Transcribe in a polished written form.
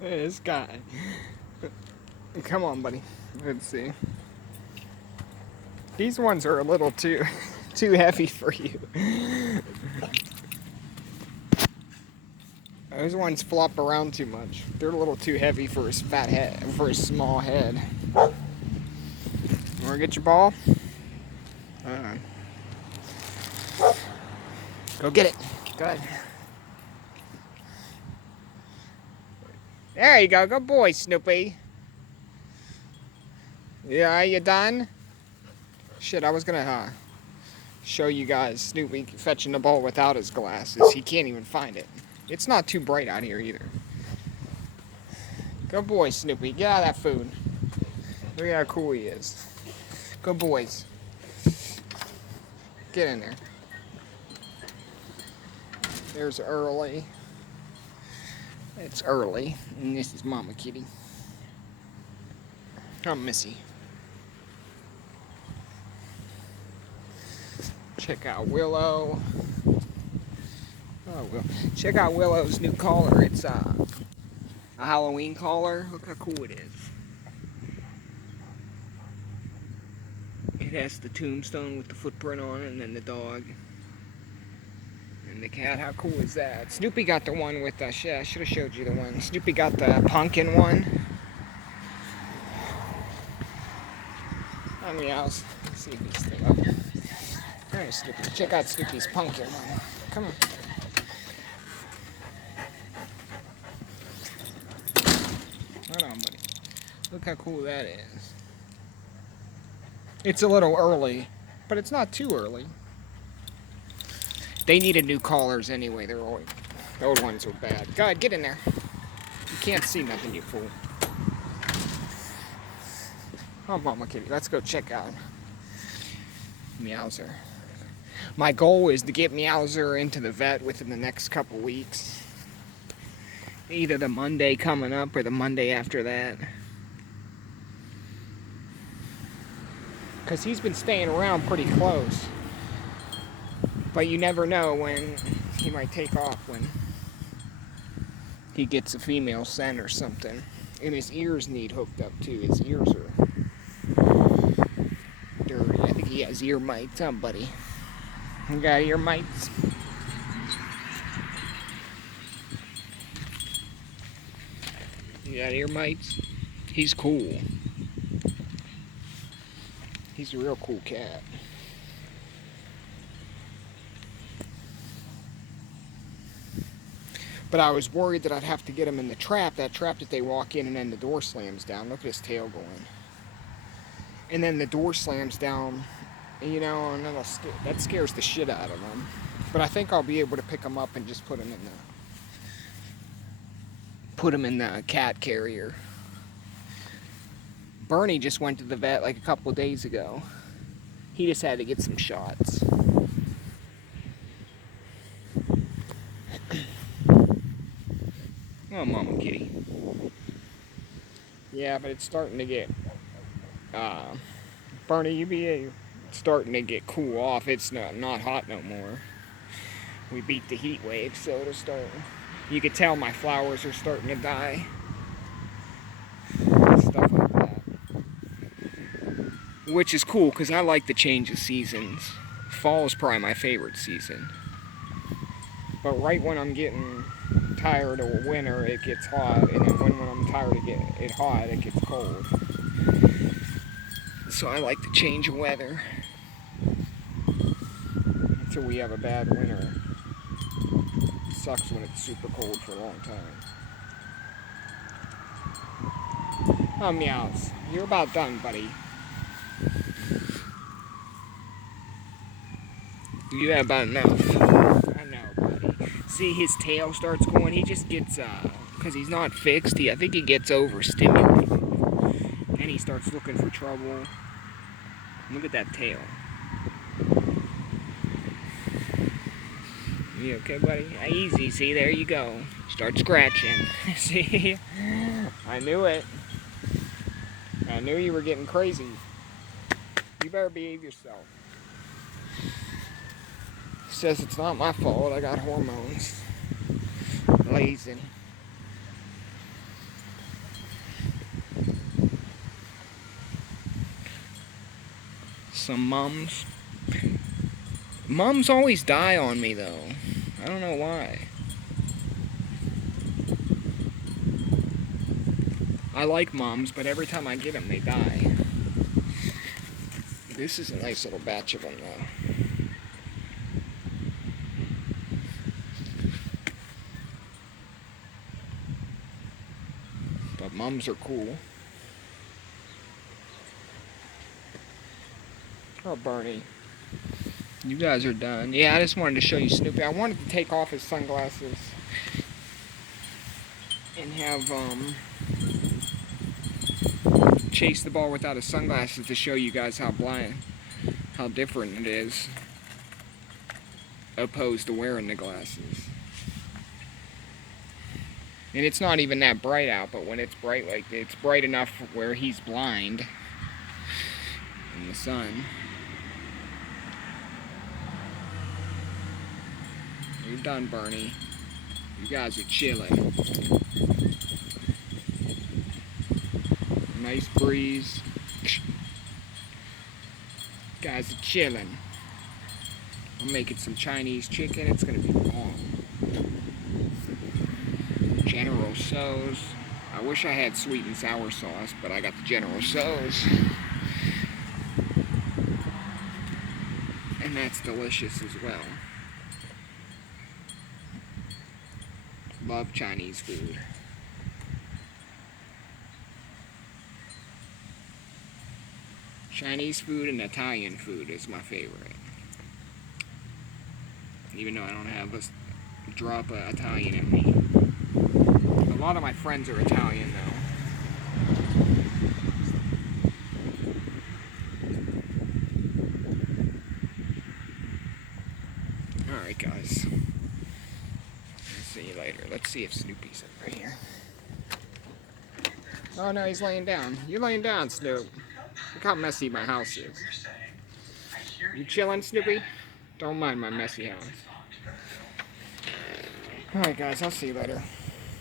This guy. Come on, buddy. Let's see. These ones are a little too heavy for you. Those ones flop around too much. They're a little too heavy for his fat head, for his small head. Wanna get your ball? Go get it. Go ahead. There you go. Good boy, Snoopy. Yeah, you done? Shit, I was gonna show you guys Snoopy fetching the ball without his glasses. He can't even find it. It's not too bright out here either. Good boy, Snoopy. Get out of that food. Look at how cool he is. Good boys. Get in there. There's Early. It's Early. And this is Mama Kitty. I'm Missy. Check out Willow. Oh, well. Check out Willow's new collar. It's a Halloween collar. Look how cool it is. It has the tombstone with the footprint on it, and then the dog. And the cat. How cool is that? Snoopy got the one with the... Shit, I should have showed you the one. Snoopy got the pumpkin one. Oh, meows. Let's see if he's still up. Alright, Snoopy. Check out Snoopy's pumpkin one. Come on. Hold on, buddy. Look how cool that is. It's a little early, but it's not too early. They needed new collars anyway. They're old. The old ones were bad. Go ahead, get in there. You can't see nothing, you fool. Oh, Mama Kitty, let's go check out Meowser. My goal is to get Meowser into the vet within the next couple weeks. Either the Monday coming up or the Monday after that. Because he's been staying around pretty close. But you never know when he might take off when he gets a female scent or something. And his ears need hooked up too. His ears are dirty. I think he has ear mites, huh, buddy? You got ear mites? You got ear mites? He's cool. He's a real cool cat. But I was worried that I'd have to get him in the trap. That trap that they walk in and then the door slams down. Look at his tail going. And then the door slams down, you know, and that scares the shit out of him. But I think I'll be able to pick him up and just put him in the cat carrier. Bernie just went to the vet like a couple of days ago. He just had to get some shots. Oh, Mama Kitty. Yeah, but it's starting to get... Bernie, it's starting to get cool off. It's not hot no more. We beat the heat wave, so it'll start... You can tell my flowers are starting to die. Stuff like that. Which is cool, because I like the change of seasons. Fall is probably my favorite season. But right when I'm getting tired of winter, it gets hot. And then when I'm tired of getting it hot, it gets cold. So I like the change of weather. Until we have a bad winter. It sucks when it's super cold for a long time. Oh, meows. You're about done, buddy. You have about enough. I know, buddy. See, his tail starts going. He just gets, because he's not fixed, I think he gets overstimulated. And he starts looking for trouble. Look at that tail. You okay, buddy? Easy, see, there you go. Start scratching. See? I knew it. I knew you were getting crazy. You better behave yourself. Says it's not my fault, I got hormones. Blazing. Some mums. Mums always die on me though. I don't know why. I like mums, but every time I get them, they die. This is a nice little batch of them though. But mums are cool. Oh, Bernie. You guys are done. Yeah, I just wanted to show you Snoopy. I wanted to take off his sunglasses and have chase the ball without his sunglasses to show you guys how different it is opposed to wearing the glasses. And it's not even that bright out, but when it's bright, like it's bright enough where he's blind in the sun. You're done, Bernie. You guys are chilling. Nice breeze. Guys are chilling. I'm making some Chinese chicken. It's gonna be bomb. General Tso's. I wish I had sweet and sour sauce, but I got the General Tso's. And that's delicious as well. Love Chinese food. Chinese food and Italian food is my favorite. Even though I don't have a drop of Italian in me. A lot of my friends are Italian though. Alright guys. I'll see you later. Let's see if Snoopy's over here. Oh no, he's laying down. You're laying down, Snoop. Look how messy my house is. You chilling, Snoopy? Don't mind my messy house. Alright guys, I'll see you later.